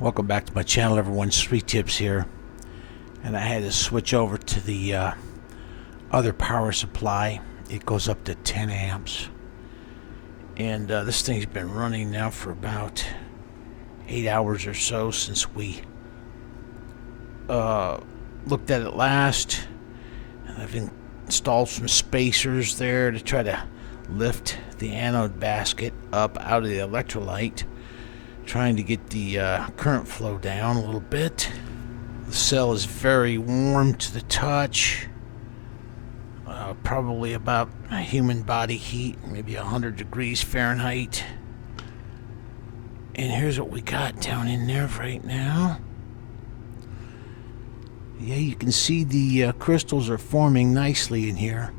Welcome back to my channel, everyone. Sweet Tips here, and I had to switch over to the other power supply. It goes up to 10 amps, and this thing's been running now for about 8 hours or so since we looked at it last. And I've installed some spacers there to try to lift the anode basket up out of the electrolyte, trying to get the current flow down a little bit. The cell is very warm to the touch, probably about a human body heat, maybe 100 degrees Fahrenheit. And here's what we got down in there right now. Yeah, you can see the crystals are forming nicely in here.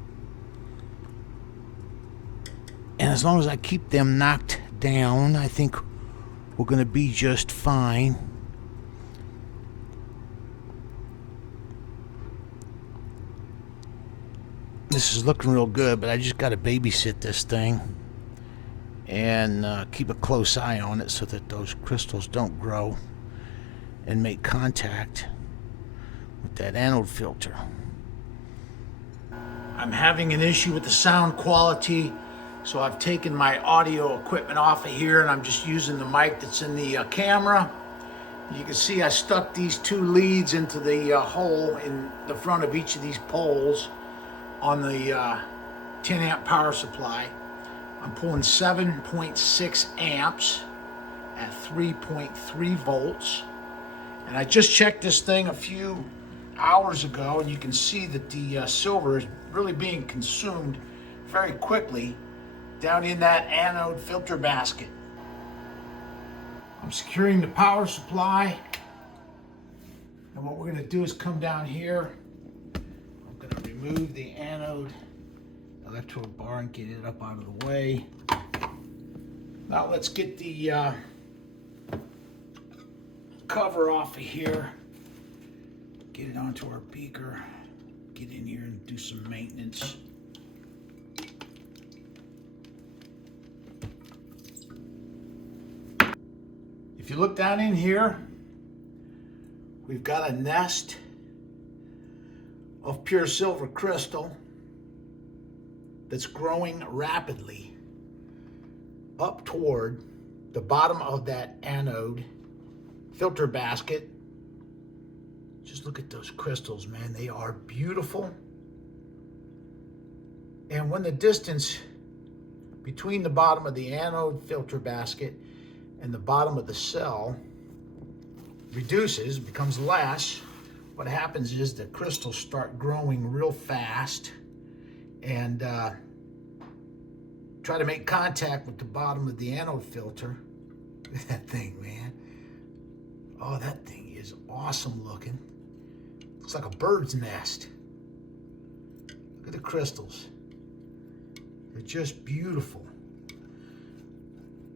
And as long as I keep them knocked down, I think we're going to be just fine. This is looking real good, but I just got to babysit this thing and keep a close eye on it so that those crystals don't grow and make contact with that anode filter. I'm having an issue with the sound quality, so I've taken my audio equipment off of here and I'm just using the mic that's in the camera. You can see I stuck these two leads into the hole in the front of each of these poles on the 10 amp power supply. I'm pulling 7.6 amps at 3.3 volts. And I just checked this thing a few hours ago, and you can see that the silver is really being consumed very quickly down in that anode filter basket. I'm securing the power supply, and what we're going to do is come down here. I'm going to remove the anode electrode bar and get it up out of the way. Now let's get the cover off of here, get it onto our beaker, get in here and do some maintenance. If you look down in here, we've got a nest of pure silver crystal that's growing rapidly up toward the bottom of that anode filter basket. Just look at those crystals, man. They are beautiful. And when the distance between the bottom of the anode filter basket and the bottom of the cell reduces, becomes less, what happens is the crystals start growing real fast and try to make contact with the bottom of the anode filter. Look at that thing, man. Oh, that thing is awesome looking. Looks like a bird's nest. Look at the crystals. They're just beautiful.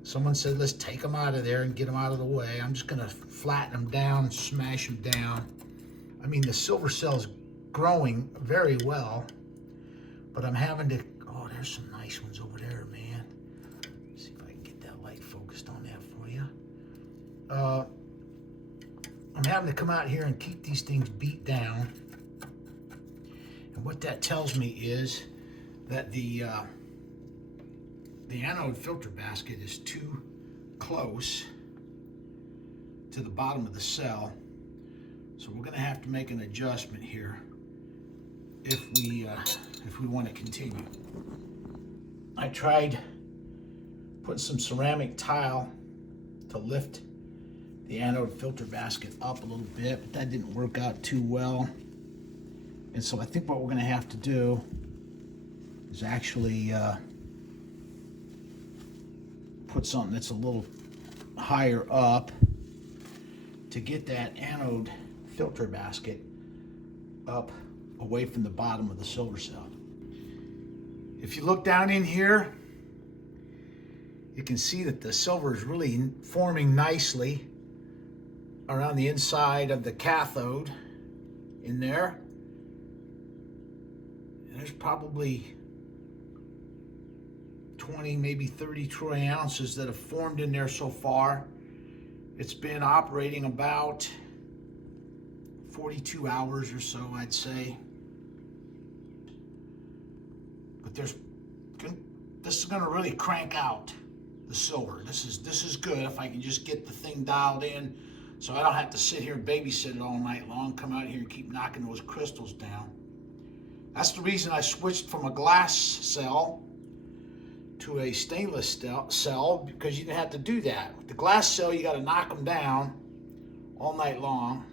Someone said, let's take them out of there and get them out of the way. I'm just gonna flatten them down and smash them down. I mean, the silver cell's growing very well, but I'm having to, oh, there's some nice ones over there, man. Let's see if I can get that light focused on that for you. I'm having to come out here and keep these things beat down. And what that tells me is that the anode filter basket is too close to the bottom of the cell. So we're gonna have to make an adjustment here if we want to continue. I tried putting some ceramic tile to lift the anode filter basket up a little bit, but that didn't work out too well. And so I think what we're going to have to do is actually put something that's a little higher up to get that anode filter basket up away from the bottom of the silver cell. If you look down in here, you can see that the silver is really forming nicely around the inside of the cathode in there. And there's probably 20, maybe 30 troy ounces that have formed in there so far. It's been operating about 42 hours or so, I'd say. But this is going to really crank out the silver. This is good if I can just get the thing dialed in, so I don't have to sit here and babysit it all night long, come out here and keep knocking those crystals down. That's the reason I switched from a glass cell to a stainless cell, because you didn't have to do that. With the glass cell, you got to knock them down all night long.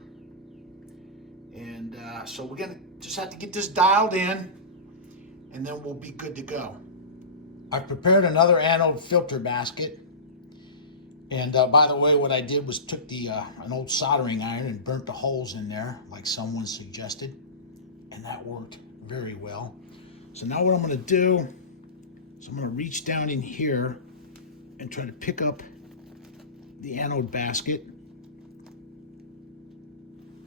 And so we're going to just have to get this dialed in, and then we'll be good to go. I've prepared another anode filter basket. And by the way, what I did was took an old soldering iron and burnt the holes in there, like someone suggested. And that worked very well. So now what I'm going to do is I'm going to reach down in here and try to pick up the anode basket.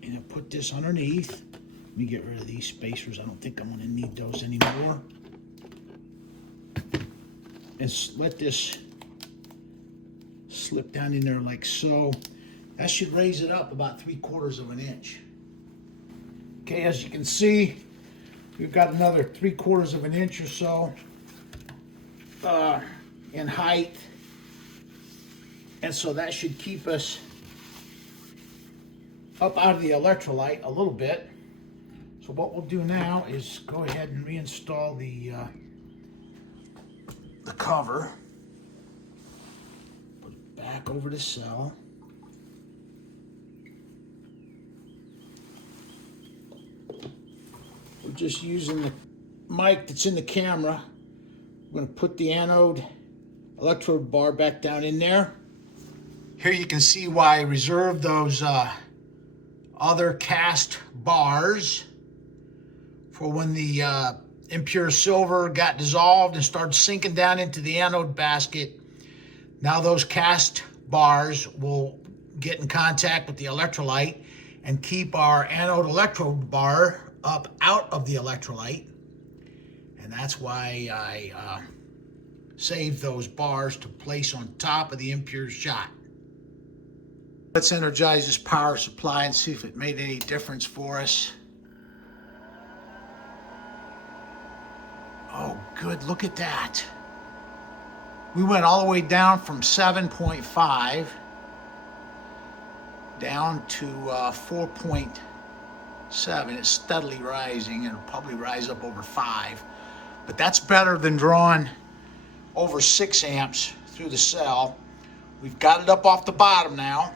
And I'll put this underneath. Let me get rid of these spacers. I don't think I'm going to need those anymore. And let this slip down in there like so. That should raise it up about 3/4 of an inch. Okay, as you can see, we've got another 3/4 of an inch or so in height. And so that should keep us up out of the electrolyte a little bit. So what we'll do now is go ahead and reinstall the cover. Put it back over the cell. We're just using the mic that's in the camera. We're going to put the anode electrode bar back down in there. Here you can see why I reserved those other cast bars for when the impure silver got dissolved and started sinking down into the anode basket. Now those cast bars will get in contact with the electrolyte and keep our anode electrode bar up out of the electrolyte. And that's why I saved those bars to place on top of the impure shot. Let's energize this power supply and see if it made any difference for us. Oh, good, look at that. We went all the way down from 7.5 down to 4.7. It's steadily rising. It'll probably rise up over 5. But that's better than drawing over 6 amps through the cell. We've got it up off the bottom now.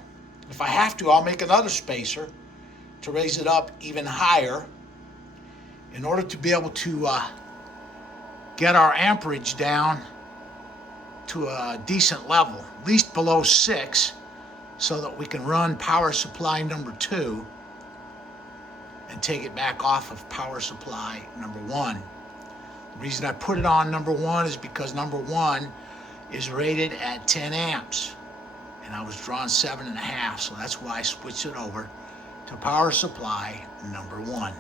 If I have to, I'll make another spacer to raise it up even higher in order to be able to get our amperage down to a decent level, at least below 6, so that we can run power supply number 2 and take it back off of power supply number 1. The reason I put it on number 1 is because number 1 is rated at 10 amps. And I was drawing 7.5, so that's why I switched it over to power supply number 1.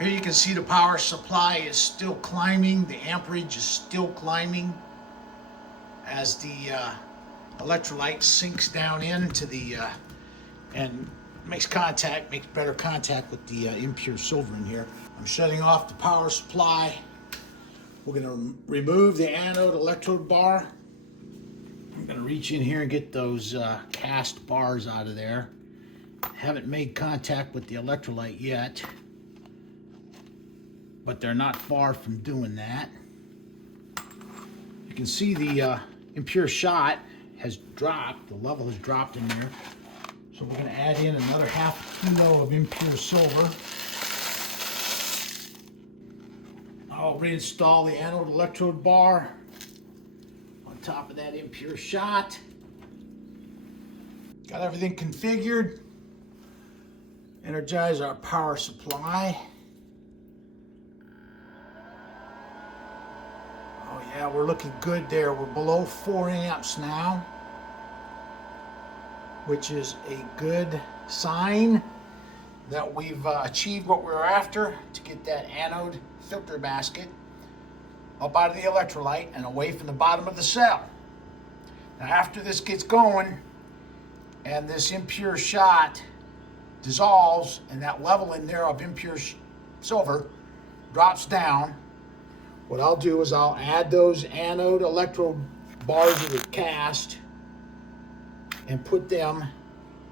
Here you can see the power supply is still climbing. The amperage is still climbing as the electrolyte sinks down into the and makes better contact with the impure silver in here. I'm shutting off the power supply. We're going to remove the anode electrode bar. I'm going to reach in here and get those cast bars out of there. Haven't made contact with the electrolyte yet, but they're not far from doing that. You can see the impure shot has dropped. The level has dropped in there. So we're going to add in another 1/2 kilo of impure silver. I'll reinstall the anode electrode bar on top of that impure shot. Got everything configured. Energize our power supply. Oh yeah, we're looking good there. We're below 4 amps now, which is a good sign that we've achieved what we were after, to get that anode filter basket up out of the electrolyte and away from the bottom of the cell. Now after this gets going and this impure shot dissolves and that level in there of impure silver drops down, what I'll do is I'll add those anode electrode bars of the cast and put them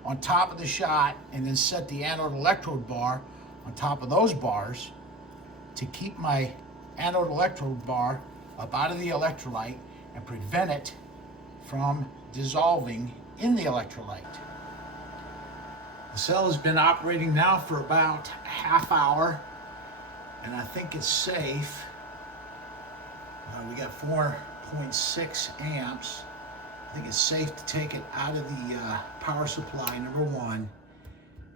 on top of the shot, and then set the anode electrode bar on top of those bars to keep my anode electrode bar up out of the electrolyte and prevent it from dissolving in the electrolyte. The cell has been operating now for about a half hour, and I think it's safe. We got 4.6 amps. I think it's safe to take it out of the power supply number 1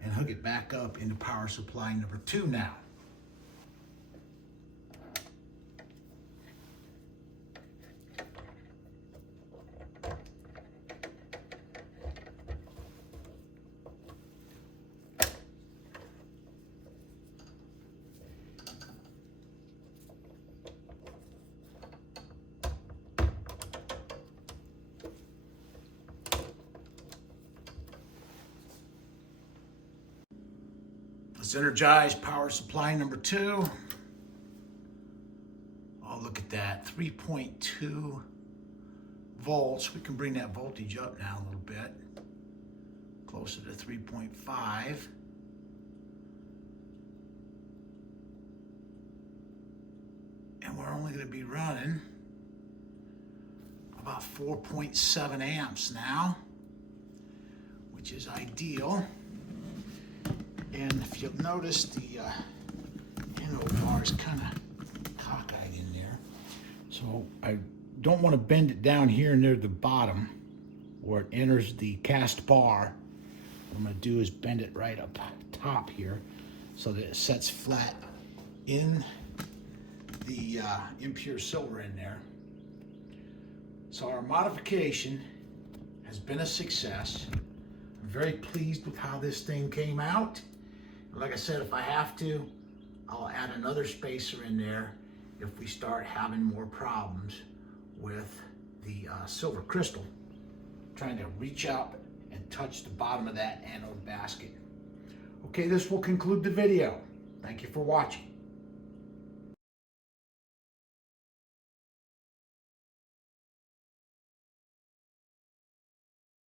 and hook it back up into power supply number 2 now. Let's energize power supply number 2. Oh, look at that, 3.2 volts. We can bring that voltage up now a little bit, closer to 3.5. And we're only going to be running about 4.7 amps now, which is ideal. And if you'll notice, the anode bar is kind of cockeyed in there. So I don't want to bend it down here near the bottom where it enters the cast bar. What I'm going to do is bend it right up top here so that it sets flat in the impure silver in there. So our modification has been a success. I'm very pleased with how this thing came out. Like I said, if I have to, I'll add another spacer in there if we start having more problems with the silver crystal trying to reach out and touch the bottom of that anode basket. Okay, this will conclude the video. Thank you for watching.